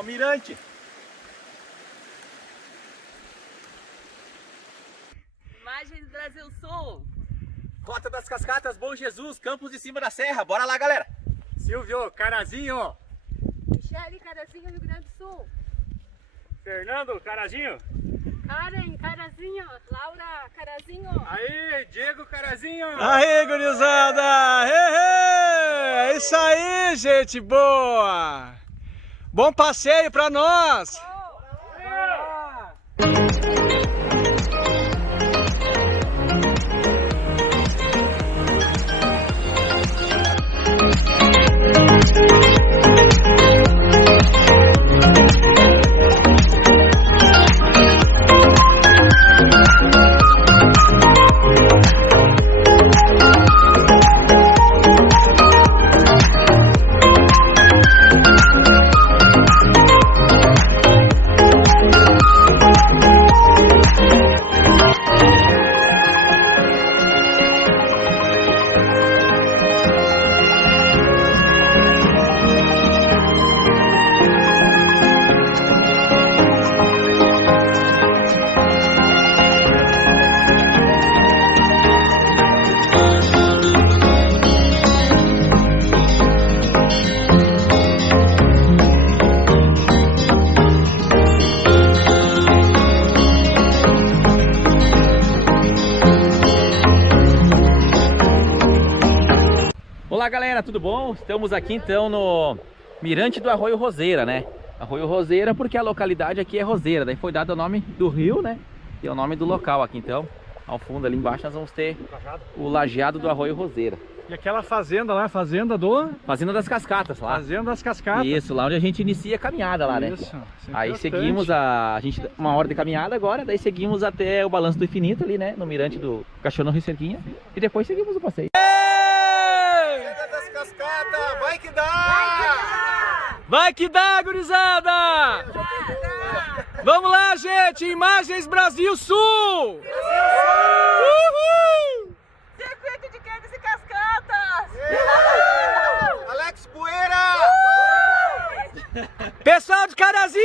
o mirante. Imagens do Brasil Sul. Rota das Cascatas, Bom Jesus, Campos de Cima da Serra. Bora lá, galera. Silvio, Carazinho. Michele, Carazinho, Rio Grande do Sul. Fernando, Carazinho. Karen, Carazinho. Laura, Carazinho. Aí, Diego, Carazinho. Aí, gurizada! É isso aí, gente boa! Bom passeio pra nós! Olá, galera, tudo bom? Estamos aqui então no mirante do Arroio Roseira, né? Arroio Roseira porque a localidade aqui é Roseira, daí foi dado o nome do rio, né? E é o nome do local aqui então. Ao fundo ali embaixo nós vamos ter o lajeado do Arroio Roseira. E aquela fazenda lá, Fazenda das Cascatas lá. Fazenda das Cascatas. Isso, lá onde a gente inicia a caminhada lá, né? Isso é Aí importante. seguimos a gente uma hora de caminhada agora, daí seguimos até o Balanço do Infinito ali, né? No mirante do Cachoeirão, Rio Cerquinha. E depois seguimos o passeio. Fazenda das Cascatas, vai que dá! Vai que dá, gurizada! Vamos lá, gente! Imagens Brasil Sul! Uhul! Circuito de Cânions e Cascatas. Alex Poeira! Pessoal de Carazinho!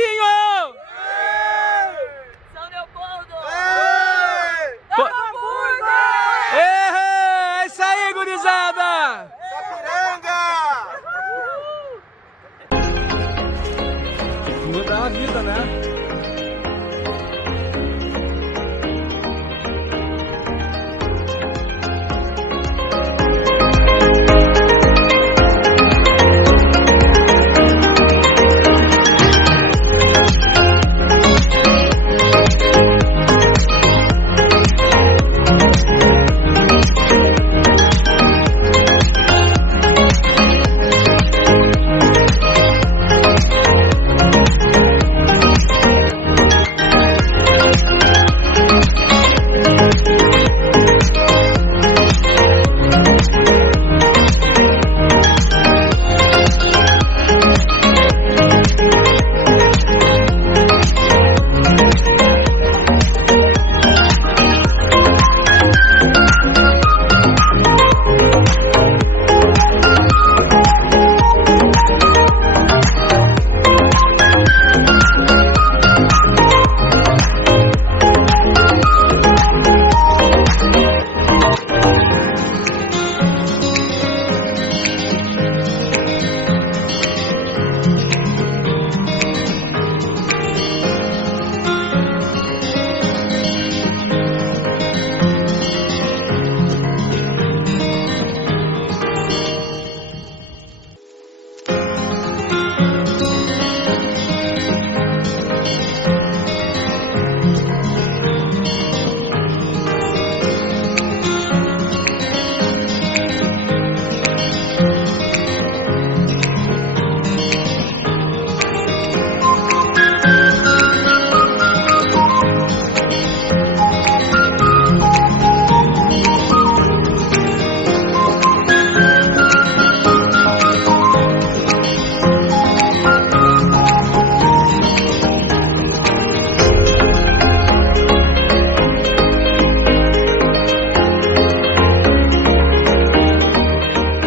São Leopoldo. É isso aí, gurizada! Sapiranga! Tem que mudar a vida, né?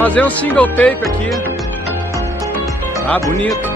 fazer um single tape aqui. Ah, bonito.